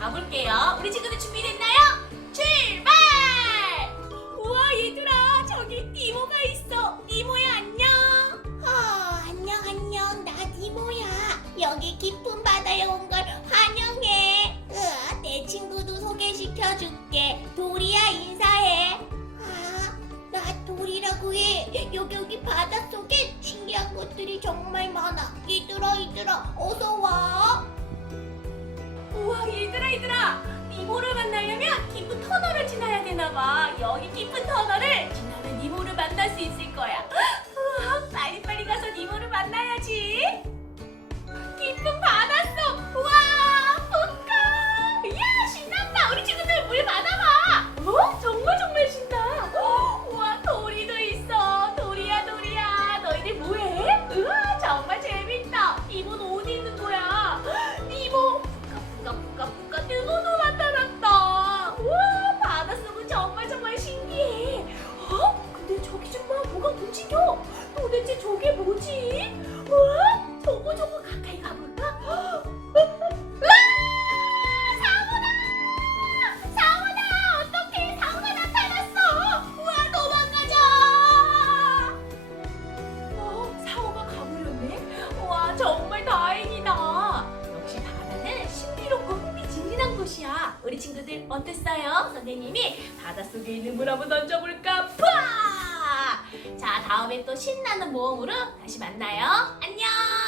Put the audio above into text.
가볼게요. 우리 친구들 준비됐나요? 출발! 우와 얘들아 저기 니모가 있어. 니모야 안녕. 어, 안녕 안녕 나 니모야 여기 깊은 바다에 온 걸 환영해 으아, 내 친구도 소개시켜줄게 도리야 인사해 아 나 도리라고 해 여기 여기 바닷속에 신기한 것들이 정말 많아 얘들아 얘들아 어서와 우와 얘들아 얘들아 니모를 만나려면 깊은 터널을 우리 친구들 어땠어요? 선생님이 바닷속에 있는 물 한번 던져볼까? 푸아! 자 다음에 또 신나는 모험으로 다시 만나요 안녕